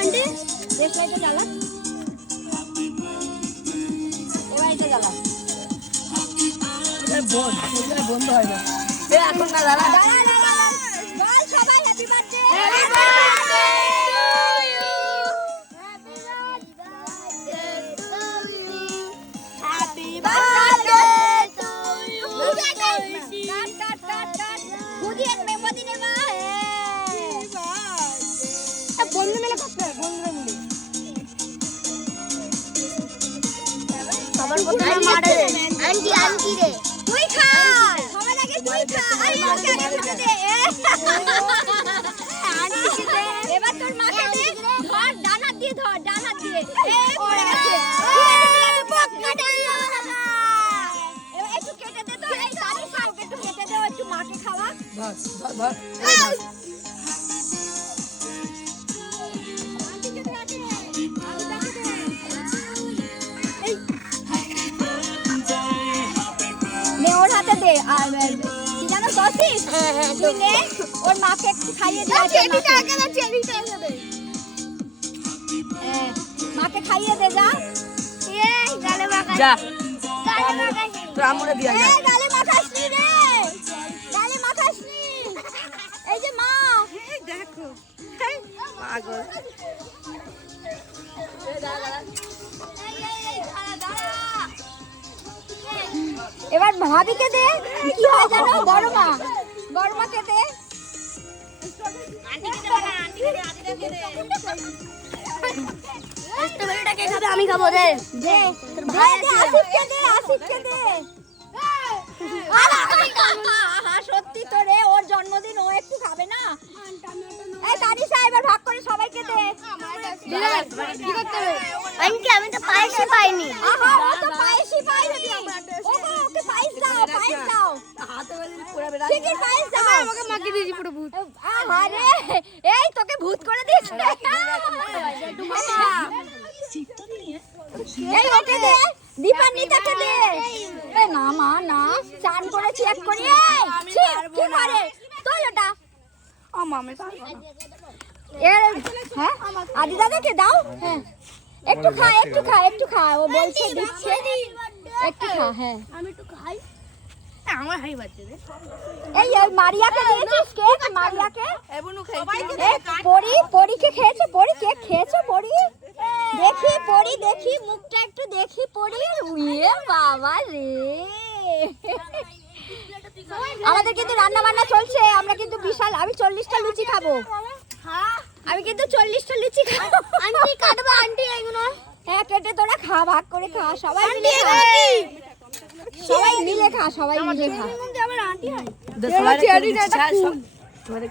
aunty দেখ লাইটটা জ্বালা এবার এটা জ্বালা এটা বন্ধ হয় না এখন না দাঁড়া বল সবাই happy birthday happy birthday to you cut বুঝি এক মেমোরি নেবা বন্ধু মিলে করতে বন্ধুরা মিলে সবার প্রথমে মারে আন্টি আন্টি রে তুই খা সবার আগে তুই খা আরে মাকে আগে খেতে দে আন্টি দে এবার তোর মাকে দে ধর ডানা দিয়ে এ পড়ে গেছে এবার একটু কেটে দে তো এই দাদি খাও একটু কেটে দে একটু মাকে খাওয়া ধর ওর হাতে দে আর কি জানো সসিস তুই নে ওর মাকে একটু খাইয়ে দে মাকে খাইয়ে দে যা এই গালে মাখাস যা গালে মাখাস তোর আমুরে দিয়া যা গালে মাখাস নি রে গালে মাখাস নি এই যে মা এই দেখো পাগল এবার ভাবিকে দে কি হয় জানো বড় মাকে দে স্ট্রবেরিটাকে খাবে আমি খাবো রে দে তোর ভাই দে আসিফকে দে সত্যি তো রে ওর জন্মদিন ও একটু খাবে না এই তানিশা এবার ভাগ করে সবাইকে দে কি করতে হবে আন্টি আমি তো পায়েসই পাইনি আহা ও তো পায়েসই পাইনি ওকে পায়েস দাও হাতে পুরো বেড়া ঠিকই পায়েস দাও আমাকে মাকে দিয়েছি পুরো ভূত আহা রে এই তোকে ভূত করে দিয়েছে এই ওকে দে দীপান্বিতাকে দে এ না মা না চান করে চেক করি কি করে তুই ওটা ও মামে এর হ্যাঁ আদি দাদাকে দাও হ্যাঁ একটু খা ও বলছে দিচ্ছে একটু খা হ্যাঁ আমি একটু খাই আমার হাই বাচ্চা রে এই মারিয়াকে দিয়েছিস কেক মারিয়াকে এবনু পরীকে খেয়েছে পরী কেক খেয়েছে পরী দেখি মুখটা একটু দেখি পরী উয়ে বাবা রে আমাদের কিন্তু রান্না বান্না চলছে আমরা কিন্তু বিশাল আমি 40টা লুচি খাবো আমি কিন্তু 40টা লুচি খাবো আন্টি কাটবা আন্টি এগুলো হ্যাঁ কেটে তোরা খা ভাগ করে খা সবাই মিলে খা আমার আন্টি হয় সবাই